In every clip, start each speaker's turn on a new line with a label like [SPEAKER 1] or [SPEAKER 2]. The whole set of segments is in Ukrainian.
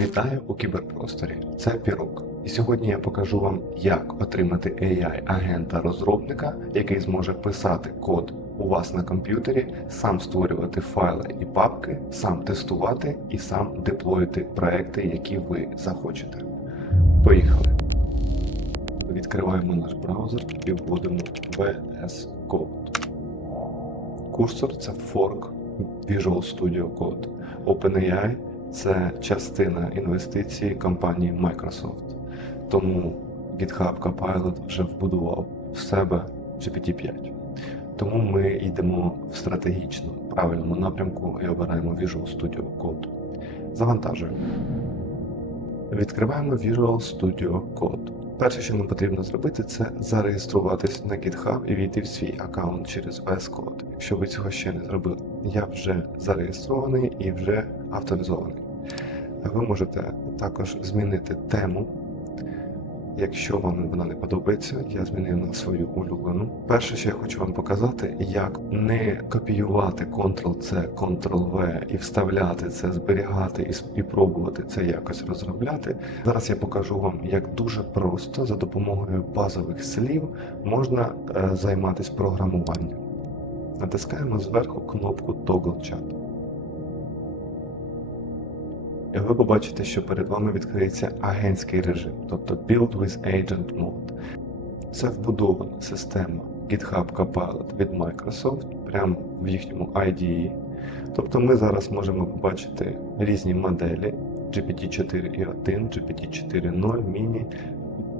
[SPEAKER 1] Вітаю у кіберпросторі. Це Пірок. І сьогодні я покажу вам, як отримати AI-агента розробника, який зможе писати код у вас на комп'ютері, сам створювати файли і папки, сам тестувати і сам деплоїти проекти, які ви захочете. Поїхали. Відкриваємо наш браузер і вводимо VS Code. Курсор це форк Visual Studio Code. OpenAI це частина інвестицій компанії Microsoft. Тому GitHub Copilot вже вбудував в себе GPT-5. Тому ми йдемо в стратегічно правильному напрямку і обираємо Visual Studio Code. Завантажуємо. Відкриваємо Visual Studio Code. Перше, що нам потрібно зробити, це зареєструватись на GitHub і війти в свій аккаунт через VS Code. Якщо ви цього ще не зробили, я вже зареєстрований і вже авторизований. Ви можете також змінити тему. Якщо вам вона не подобається, я змінив на свою улюблену. Перше, що я хочу вам показати, як не копіювати Ctrl-C, Ctrl-V і вставляти це, зберігати і, пробувати це якось розробляти. Зараз я покажу вам, як дуже просто за допомогою базових слів можна е, займатися програмуванням. Натискаємо зверху кнопку Toggle Chat. І ви побачите, що перед вами відкриється агентський режим, тобто Build with Agent Mode. Це вбудована система GitHub Copilot від Microsoft прямо в їхньому IDE. Тобто ми зараз можемо побачити різні моделі GPT-4.1, GPT-4.0, Mini.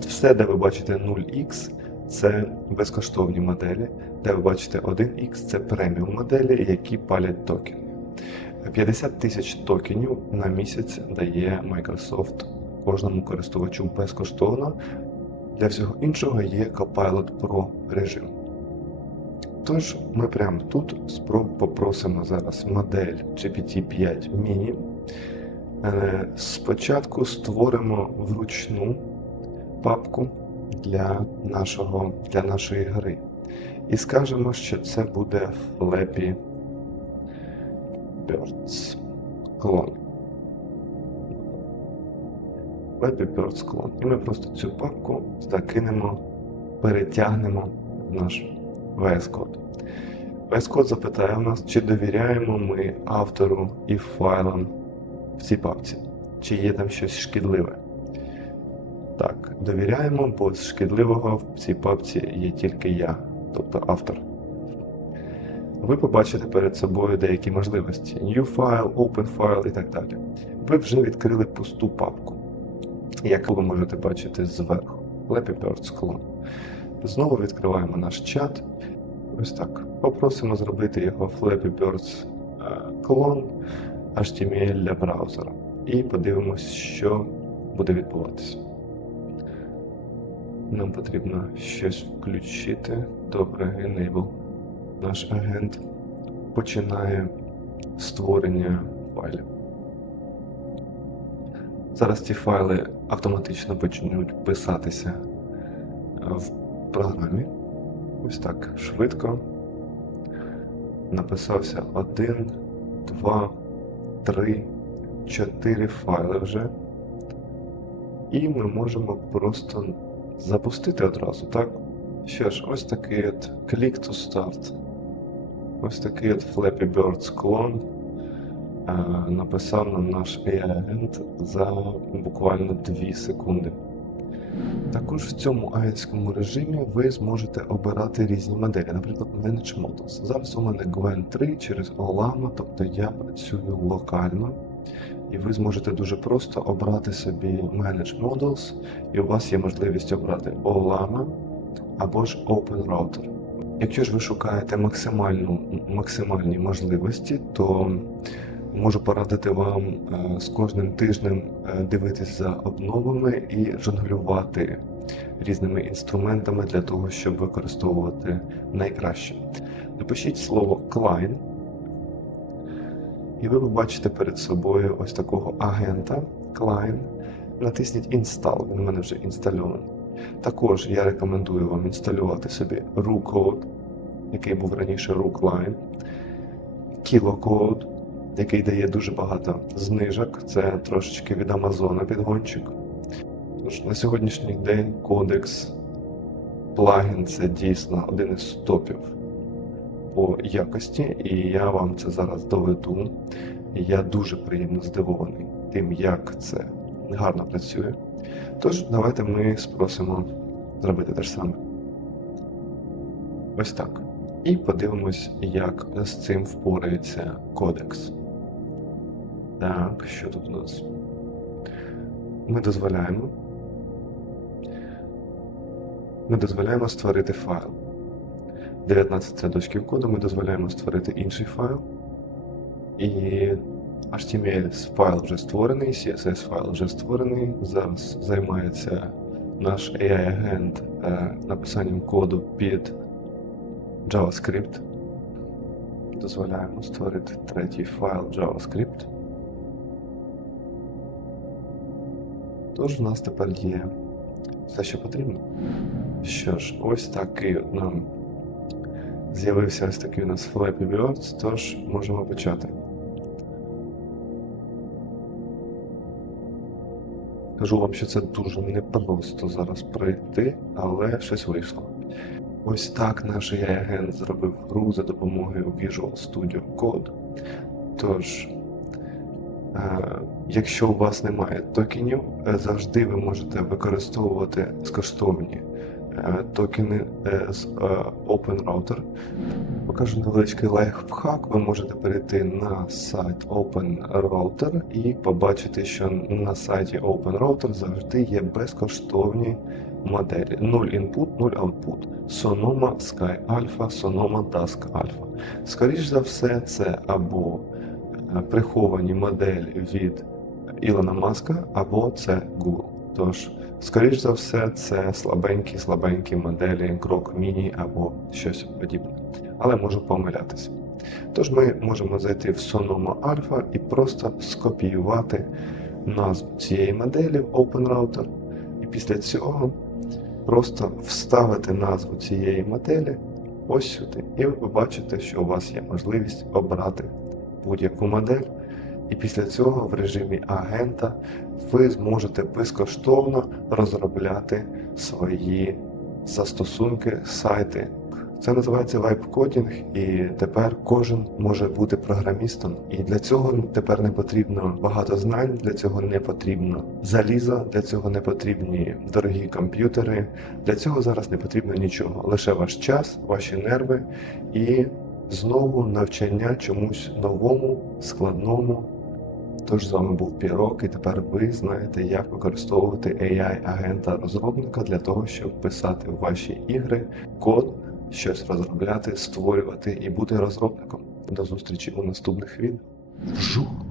[SPEAKER 1] Все, де ви бачите 0x, це безкоштовні моделі, де ви бачите 1x, це преміум моделі, які палять токени. 50 тисяч токенів на місяць дає Microsoft кожному користувачу безкоштовно. Для всього іншого є Copilot Pro режим. Тож ми прямо тут спроб попросимо зараз модель GPT-5 Mini. Е, Спочатку створимо вручну папку для, нашого, для нашої гри. І скажемо, що це буде Flappy Birds клон. Flappy Birds клон. І ми просто цю папку закинемо, перетягнемо в наш VS Code. VS Code запитає у нас, чи довіряємо ми автору і файлам в цій папці, чи є там щось шкідливе. Так, довіряємо, бо з шкідливого в цій папці є тільки я, тобто автор ви побачите перед собою деякі можливості: New File, Open File і так далі. Ви вже відкрили пусту папку, яку ви можете бачити зверху. Flappy Birds Clone. Знову відкриваємо наш чат. Ось так. Попросимо зробити його Flappy Birds е, Clone HTML для браузера. І подивимось, що буде відбуватися. Нам потрібно щось включити. Добре, Enable наш агент починає створення файлів. Зараз ці файли автоматично почнуть писатися в програмі. Ось так швидко. Написався один, два, три, чотири файли вже. І ми можемо просто запустити одразу, так? Що ж, ось такий от Click to Start. Ось такий от Flappy Birds клон е, написав нам наш AI-агент за буквально 2 секунди. Також в цьому агентському режимі ви зможете обирати різні моделі, наприклад, Manage Models. Зараз у мене Gwen 3 через Olama, тобто я працюю локально. І ви зможете дуже просто обрати собі Manage Models, і у вас є можливість обрати Olama або ж Open Router. Якщо ж ви шукаєте максимальну, максимальні можливості, то можу порадити вам е, з кожним тижнем е, дивитись за обновами і жонглювати різними інструментами для того, щоб використовувати найкраще. Напишіть слово Klein, і ви побачите перед собою ось такого агента Klein. Натисніть Install, він у мене вже інстальований. Також я рекомендую вам інсталювати собі RuCode, який був раніше RuCline, KiloCode, який дає дуже багато знижок. Це трошечки від Амазона підгончик. Тож на сьогоднішній день кодекс плагін це дійсно один із топів по якості, і я вам це зараз доведу. Я дуже приємно здивований тим, як це гарно працює. Тож, давайте ми спросимо зробити те ж саме. Ось так. І подивимось, як з цим впорається кодекс. Так, що тут у нас? Ми дозволяємо. Ми дозволяємо створити файл. 19 рядочків коду ми дозволяємо створити інший файл. І HTML файл вже створений, CSS файл вже створений. Зараз займається наш AI-агент е, написанням коду під JavaScript. Дозволяємо створити третій файл JavaScript. Тож в нас тепер є все, що потрібно. Що ж, ось такий нам з'явився ось такий у нас Flappy Birds, тож можемо почати. Кажу вам, що це дуже непросто зараз пройти, але щось вийшло. Ось так наш AI-агент зробив гру за допомогою Visual Studio Code. Тож, е, якщо у вас немає токенів, е, завжди ви можете використовувати безкоштовні е, токени е, з е, OpenRouter. Покажу невеличкий лайфхак. Ви можете перейти на сайт OpenRouter і побачити, що на сайті OpenRouter завжди є безкоштовні моделі. 0 input, 0 output. Sonoma Sky Alpha, Sonoma Dusk Alpha. Скоріш за все, це або е, приховані моделі від Ілона Маска, або це Google. Тож, скоріш за все, це слабенькі, слабенькі моделі Grok Mini або щось подібне. Але можу помилятися. Тож ми можемо зайти в Sonoma Alpha і просто скопіювати назву цієї моделі в OpenRouter. І після цього просто вставити назву цієї моделі ось сюди. І ви побачите, що у вас є можливість обрати будь-яку модель. І після цього в режимі агента ви зможете безкоштовно розробляти свої застосунки, сайти. Це називається вайп-кодінг, і тепер кожен може бути програмістом. І для цього тепер не потрібно багато знань, для цього не потрібно заліза, для цього не потрібні дорогі комп'ютери. Для цього зараз не потрібно нічого. Лише ваш час, ваші нерви і знову навчання чомусь новому, складному. Тож з вами був Пірок, і тепер ви знаєте, як використовувати AI-агента розробника для того, щоб писати в ваші ігри код, щось розробляти, створювати і бути розробником. До зустрічі у наступних відео. Вжух!